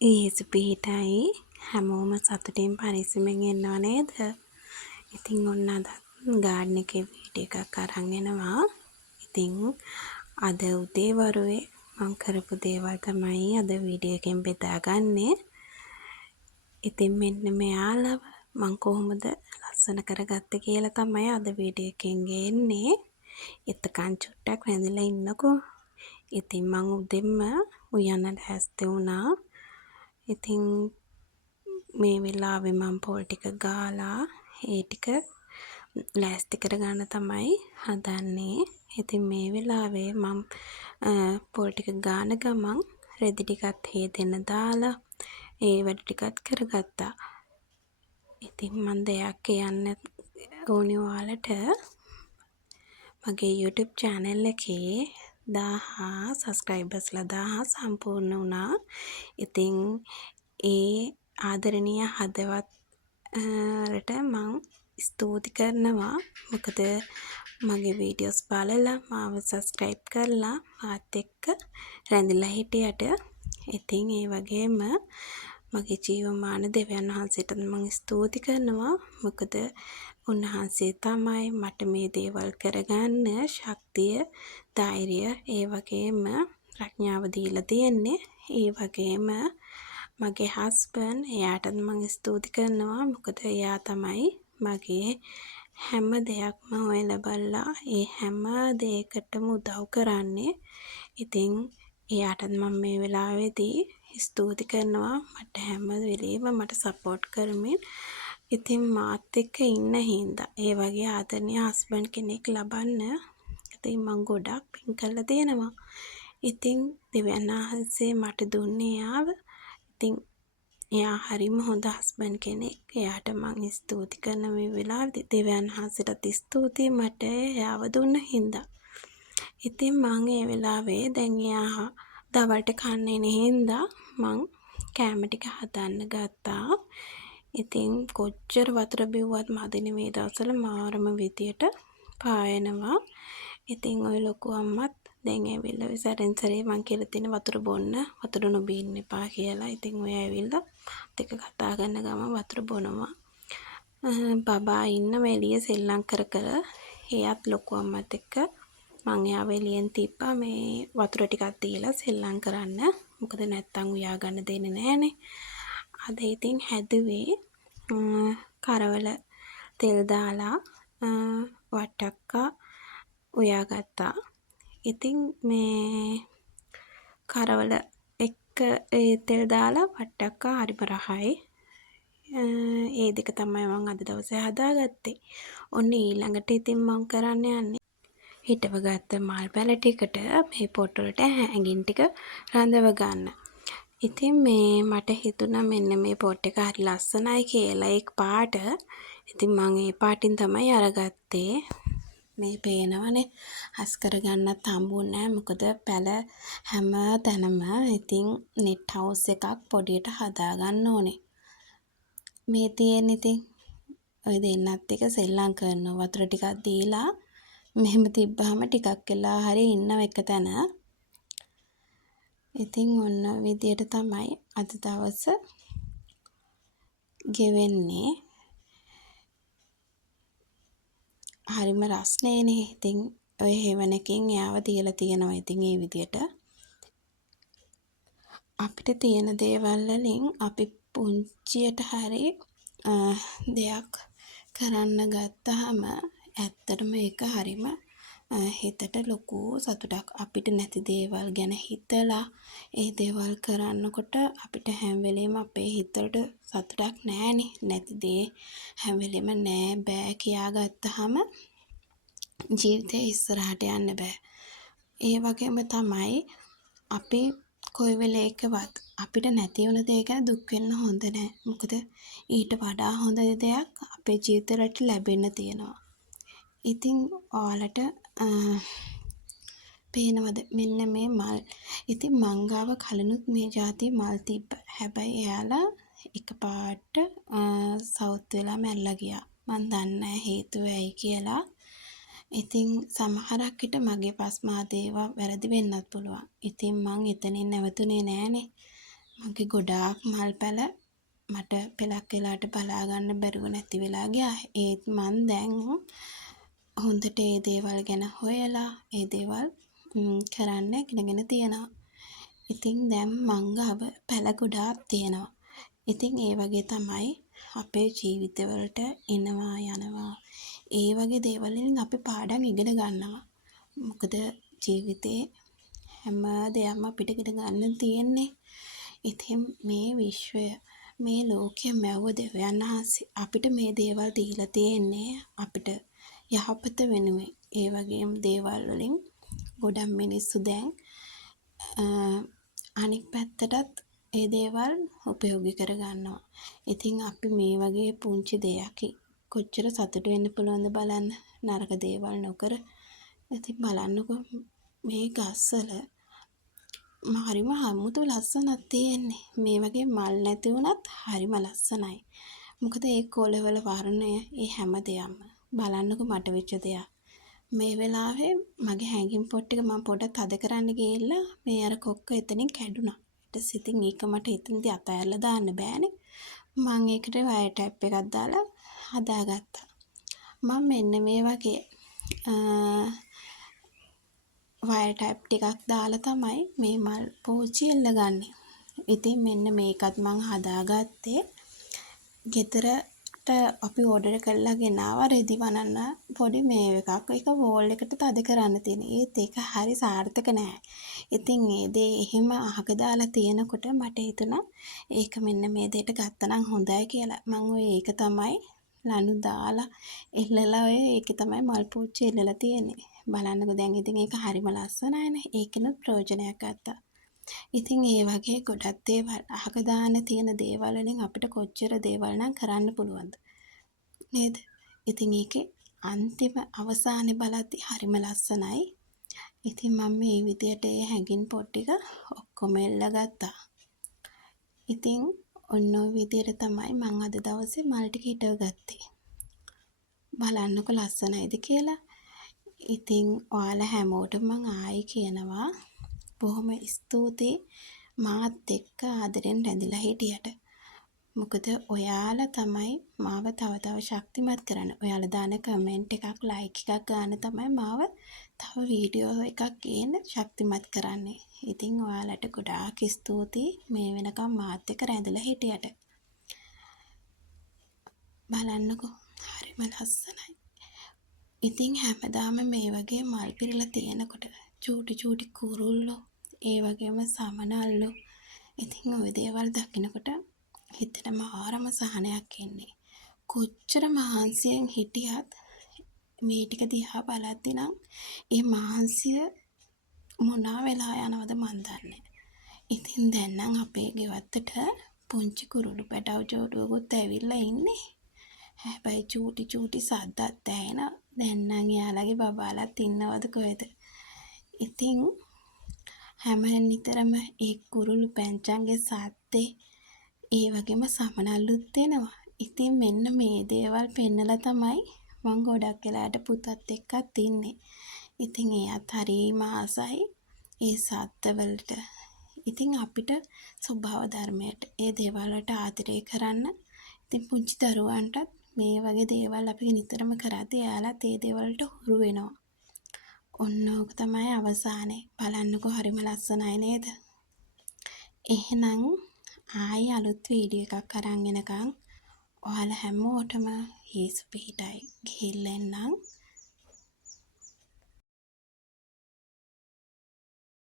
AC පිහිටයි හැමෝම සතුටින් පරිස්සමෙන් ඉන්නව නේද? ඉතින් ඔන්න අද ගාඩන් එකේ වීඩියෝ එකක් අරන් එනවා. ඉතින් අද උදේ වරුවේ මම කරපු දේවල් තමයි අද වීඩියෝ එකෙන් බෙදාගන්නේ. ඉතින් මෙන්න මෙයාලව මම කොහොමද ලස්සන කරගත්තේ කියලා තමයි අද වීඩියෝ එකෙන් ගේන්නේ. එතකන් චුට්ටක් රැඳිලා ඉන්නකෝ. ඉතින් මම උදෙන්ම උයන්න ලෑස්ති වුණා. ඉතින් මේ වෙලාවේ මම පොල් ටික ගාලා ඒ ටික ලෑස්ති කරගන්න තමයි හදන්නේ. ඉතින් මේ වෙලාවේ මම පොල් ටික ගාන ගමන් රෙදි ටිකත් හේදෙන්න දාලා ඒ වැඩ ටිකත් කරගත්තා. ඉතින් මම දෙයක් කියන්න ඕනේ ඔයාලට. මගේ YouTube channel එකේ 1000 subscribersලා 1000 සම්පූර්ණ වුණා. ඉතින් ඒ ආදරණීය හදවත් රට මං ස්තුති කරනවා. මොකද මගේ වීඩියෝස් බලලා මාව subscribe කරලා මාත් එක්ක රැඳිලා හිටියට. ඉතින් ඒ වගේම මගේ ජීවමාන දෙවියන් වහන්සේට මම ස්තුති කරනවා. මොකද උන්වහන්සේ තමයි මට මේ දේවල් කරගන්න ශක්තිය, ධෛර්යය, ඒ වගේම ප්‍රඥාව දීලා තියෙන්නේ. ඒ වගේම මගේ හස්බන්ඩ් එයාටත් මම ස්තුති කරනවා. මොකද එයා තමයි මගේ හැම දෙයක්ම හොයලා බලලා ඒ හැම දෙයකටම උදව් කරන්නේ. ඉතින් එයාටත් මම මේ වෙලාවේදී ස්තුති කරනවා. මට හැම වෙලේම මට සපෝට් කරමින් ඉතින් මාත් එක්ක ඉන්න හින්දා ඒ වගේ ආදරණීය හස්බන්ඩ් කෙනෙක් ලබන්න ඉතින් මම ගොඩක් පින් කරලා තියෙනවා. ඉතින් දෙවියන් වහන්සේ මට දුන්නේ එයාව. ඉතින් එයා හරිම හොඳ හස්බන්ඩ් කෙනෙක්. එයාට මම ස්තුති කරන මේ වෙලාවේදී දෙවියන් වහන්සේට ස්තුතියි මට එයාව දුන්න හින්දා. ඉතින් මම ඒ වෙලාවේ දැන් එයා දවල්ට කන්නේ නැහැ හින්දා මං කෑම ටික හදන්න ගත්තා. ඉතින් කොච්චර වතුර බිව්වත් මදි නෙමේ දවස්වල මාරම විදියට පායනවා. ඉතින් ওই ලොකු අම්මත් දැන් ඇවිල්ලා සැරෙන් සැරේ මං කියලා තියෙන වතුර බොන්න, වතුර නොබී ඉන්න එපා කියලා. ඉතින් ඔය ඇවිල්ලා ටික කතා කරන ගමන් වතුර බොනවා. බබා ඉන්න එළිය සෙල්ලම් කර කර එයාත් ලොකු අම්මත් එක්ක මං එයාව එළියෙන් තිබ්බා මේ වතුර ටිකක් දීලා සෙල්ලම් කරන්න. මොකද නැත්තම් උයා ගන්න දෙන්නේ නැහනේ. අද ඉතින් හැදුවේ කරවල තෙල් දාලා වටක්කා උයාගත්තා. ඉතින් මේ කරවල එක්ක ඒ තෙල් දාලා වටක්කා හරිම රහයි. ඒ දෙක තමයි මම අද දවසේ හදාගත්තේ. ඔන්න ඊළඟට ඉතින් මම කරන්න යන්නේ හිටව ගත්ත මල් පැල ටිකට මේ පොට් වලට හැඟින් ටික රඳව ගන්න. ඉතින් මේ මට හිතුණා මෙන්න මේ පොට් එක හරි ලස්සනයි කියලා ඒක පාට. ඉතින් මම ඒ පාටින් තමයි අරගත්තේ. මේ පේනවනේ හස් කරගන්නත් හම්බුන්නේ නැහැ. මොකද පැල හැම තැනම ඉතින් net house එකක් පොඩියට හදාගන්න ඕනේ. මේ තියෙන ඉතින් ඔය දෙන්නත් එක සෙල්ලම් කරනවා. වතුර ටිකක් දීලා මෙහෙම තිබ්බහම ටිකක් වෙලා හරි ඉන්නව එක තැන. ඉතින් ඔන්න විදියට තමයි අද දවස ගෙවෙන්නේ. හරිම රස්නේනේ. ඉතින් ඔය හේවනකින් යාව තියලා තියෙනවා. ඉතින් ඒ විදියට අපිට තියෙන දේවල් වලින් අපි පුංචියට හරි දෙයක් කරන්න ගත්තාම ඇත්තටම ඒක හරිම හිතට ලොකු සතුටක්. අපිට නැති දේවල් ගැන හිතලා ඒ දේවල් කරනකොට අපිට හැම වෙලේම අපේ හිතට සතුටක් නැහැනේ. නැති දේ හැම වෙලේම නෑ බෑ කියාගත්තාම ජීවිතේ ඉස්සරහට යන්න බෑ. ඒ වගේම තමයි අපි කොයි වෙලේකවත් අපිට නැති වුණ දේ ගැන දුක් වෙන්න හොඳ නෑ. මොකද ඊට වඩා හොඳ දෙයක් අපේ ජීවිතේට ලැබෙන්න තියෙනවා. ඉතින් ඔයාලට පේනවද මෙන්න මේ මල්. ඉතින් මංගාව කලිනුත් මේ જાතිය මල් තිබ්බ. හැබැයි එයාලා එකපාරට සවුත් වෙලා මැරලා ගියා. මන් දන්නේ හේතුව ඇයි කියලා. ඉතින් සමහරක් විට මගේ පස්මාදේවා වැරදි වෙන්නත් පුළුවන්. ඉතින් මං එතනින් නැවතුනේ නෑනේ. මගේ ගොඩාක් මල් පැල මට පෙලක් වෙලාට බලා ගන්න බැරුව නැති වෙලා ගියා. ඒත් මං දැන් හොඳට ඒ දේවල් ගැන හොයලා ඒ දේවල් කරන්න ඉගෙනගෙන තියෙනවා. ඉතින් දැන් මං ගාව පැල ගොඩාක් තියෙනවා. ඉතින් ඒ වගේ තමයි අපේ ජීවිතවලට එනවා යනවා. ඒ වගේ දේවල් වලින් අපි පාඩම් ඉගෙන ගන්නවා. මොකද ජීවිතේ හැම දෙයක්ම අපිට ඉගෙන ගන්න තියෙන්නේ. ඉතින් මේ විශ්වය මේ ලෝකයේ මැව්ව දෙවියන් වහන්සේ අපිට මේ දේවල් දීලා තියෙන්නේ අපිට යහපත වෙනුවෙන්. ඒ වගේම දේවල් වලින් ගොඩක් මිනිස්සු දැන් අනික් පැත්තටත් ඒ දේවල් උපයෝගී කරගන්නවා. ඉතින් අපි මේ වගේ පුංචි දෙයක් කොච්චර සතුටු වෙන්න පුළුවන්ද බලන්න, නරක දේවල් නොකර. ඉතින් බලන්නකෝ මේ ගස්වල හරිම අමුතු ලස්සනක් තියෙන්නේ. මේ වගේ මල් නැති වුණත් හරිම ලස්සනයි. මොකද ඒ කොළවල වර්ණය, ඒ හැම දෙයක්ම බලන්නකෝ මට වෙච්ච දෙයක්. මේ වෙලාවේ මගේ හැංගින් පොට් එක මම පොඩක් තද කරන්න ගිහිල්ලා මේ අර කොක්ක එතනින් කැඩුනා. ඊට සිතින් ඒක මට එතනදී අතහැරලා දාන්න බෑනේ. මම ඒකට වයර් ටැප් එකක් දාලා හදාගත්තා. මම මෙන්න මේ වගේ වයර් ටැප් ටිකක් දාලා තමයි මේ මල් පෝච්චි එල්ලගන්නේ. ඉතින් මෙන්න මේකත් මං හදාගත්තේ ගෙදරට අපි ඕඩර් කරලා ගෙනාවා රෙදි වනන්න පොඩි මේ එකක්. ඒක වෝල් එකට තද කරන්න තියෙන. ඒත් ඒක හරි සාර්ථක නෑ. ඉතින් ඒ දේ එහෙම අහක දාලා තියෙනකොට මට හිතුණා ඒක මෙන්න මේ දෙයට ගත්තනම් හොඳයි කියලා. මං ඔය ඒක තමයි ලනු දාලා එල්ලලා ඔය ඒකේ තමයි මල් පෝච්චි එල්ලලා තියෙන්නේ. බලන්නකෝ දැන් ඉතින් ඒක හරිම ලස්සනයිනේ. ඒකෙනුත් ප්‍රයෝජනයක් ගත්තා. ඉතින් ඒ වගේ ගොඩක් දේවල් අහක දාන තියෙන දේවල් වලින් අපිට කොච්චර දේවල් නම් කරන්න පුළුවන්ද නේද? ඉතින් ඒකේ අන්තිම අවසානයේ බලද්දි හරිම ලස්සනයි. ඉතින් මම මේ විදියට ඒ හැඟින් පොට් ටික ඔක්කොම එල්ලගත්තා. ඉතින් ඔන්න ඔය විදියට තමයි මම අද දවසේ මල් ටික හිටව ගත්තේ. බලන්නකො ලස්සනයිද කියලා. ඉතින් ඔයාලා හැමෝටම මම ආයි කියනවා බොහොම ස්තුතියි මාත් එක්ක ආදරෙන් රැඳිලා හිටියට. මොකද ඔයාලා තමයි මාව තව තව ශක්තිමත් කරන්නේ. ඔයාලා දාන කමෙන්ට් එකක්, ලයික් එකක් ගන්න තමයි මාව තව වීඩියෝ එකක් ගේන්න ශක්තිමත් කරන්නේ. ඉතින් ඔයාලට ගොඩාක් ස්තුතියි මේ වෙනකම් මාත් එක්ක රැඳිලා හිටියට. බලන්නකෝ හරිම ලස්සනයි. ඉතින් හැමදාම මේ වගේ මල් පිරලා තියෙනකොට චූටි කුරුල්ලෝ ඒ වගේම සමනල්ලෝ ඉතින් ওই දේවල් දකිනකොට හිතට මාරම සහනයක් එන්නේ. කොච්චර මහන්සියෙන් හිටියත් මේ ටික දිහා බලද්දි නම් ඒ මහන්සිය මොනවා වෙලා යනවද මන් දන්නේ. ඉතින් දැන් නම් අපේ ගෙවත්තට පුංචි කුරුළු පැටව ජෝඩුවකුත් ඇවිල්ලා ඉන්නේ. හැබැයි චූටි සද්දත් ඇහෙනවා. දැන් නම් එයාලගේ බබාලත් ඉන්නවද කොහෙද? ඉතින් හැම නිතරම ඒ කුරුළු පැංචන්ගේ සද්දේ ඒ වගේම සමනල්ලුත් එනවා. ඉතින් මෙන්න මේ දේවල් පෙන්නලා තමයි මම ගොඩක් වෙලාට පුතත් එක්කත් ඉන්නේ. ඉතින් එයාත් හරිම ආසයි ඒ සද්දවලට. ඉතින් අපිට ස්වභාව ධර්මයට ඒ දේවල් වලට ආදරය කරන්න. ඉතින් පුංචි දරුවන්ටත් මේ වගේ දේවල් අපි නිතරම කරද්දී එයාලත් ඒ දේවල්ට හුරු වෙනවා. ඔන්න ඕක තමයි අවසානේ. බලන්නකෝ හරිම ලස්සනයි නේද? එහෙනම් ආයි අලුත් වීඩියෝ එකක් අරන් එනකන් ඔයාලා හැමෝටම හේසු පිහිටයි ගිහිල්ලා එන්නම්.